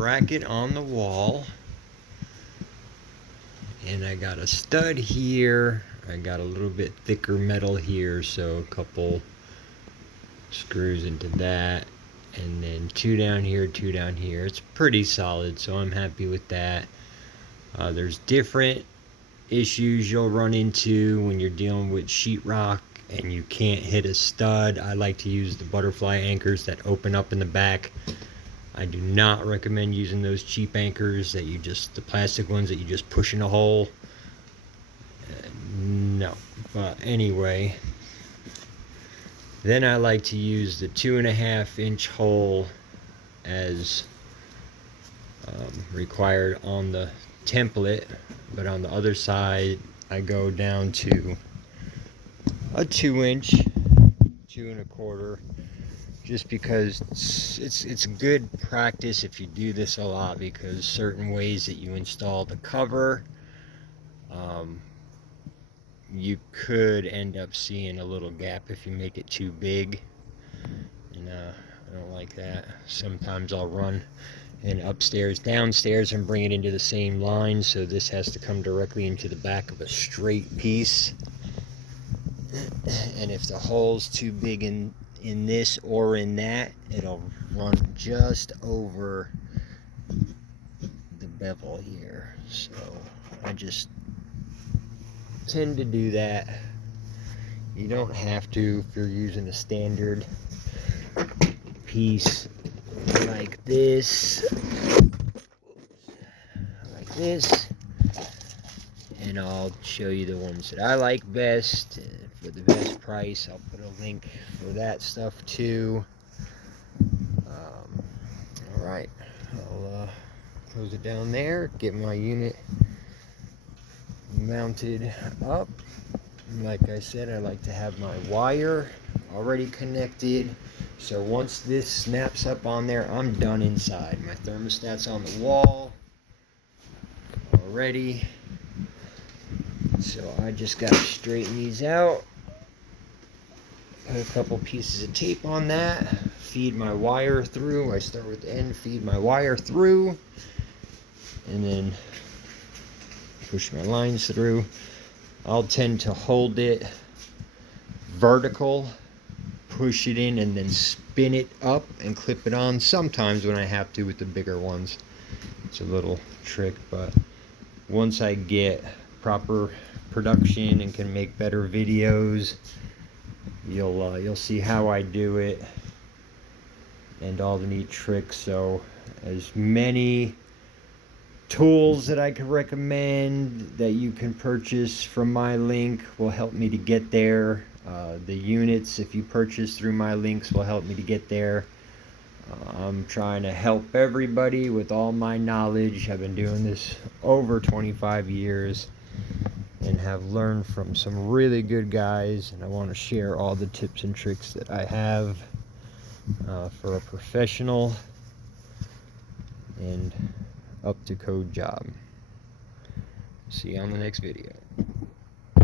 bracket on the wall, and I got a stud here. I got a little bit thicker metal here, so a couple screws into that, and then two down here, two down here. It's pretty solid, so I'm happy with that. There's different issues you'll run into when you're dealing with sheetrock and you can't hit a stud. I like to use the butterfly anchors that open up in the back. I do not recommend using those cheap anchors that the plastic ones that you just push in a hole. No. But anyway, then I like to use the 2.5-inch hole as required on the template, but on the other side I go down to a 2-inch, 2.25, just because it's good practice if you do this a lot, because certain ways that you install the cover, you could end up seeing a little gap if you make it too big, and I don't like that. Sometimes I'll run an upstairs downstairs and bring it into the same line, so this has to come directly into the back of a straight piece. And if the hole's too big in this or in that, it'll run just over the bevel here. So I just tend to do that. You don't have to if you're using a standard piece like this, and I'll show you the ones that I like best for the best price. I'll put a link for that stuff too. Alright, I'll close it down there, get my unit mounted up. Like I said, I like to have my wire already connected, so once this snaps up on there, I'm done inside. My thermostat's on the wall already, so I just gotta straighten these out, put a couple pieces of tape on that, feed my wire through. I start with the end, feed my wire through, and then push my lines through. I'll tend to hold it vertical, push it in, and then spin it up and clip it on. Sometimes when I have to with the bigger ones, it's a little trick, but once I get proper production and can make better videos, you'll see how I do it and all the neat tricks. So as many tools that I could recommend that you can purchase from my link will help me to get there. The units, if you purchase through my links, will help me to get there. I'm trying to help everybody with all my knowledge. I've been doing this over 25 years and have learned from some really good guys, and I want to share all the tips and tricks that I have for a professional and up to code job. See you on the next video.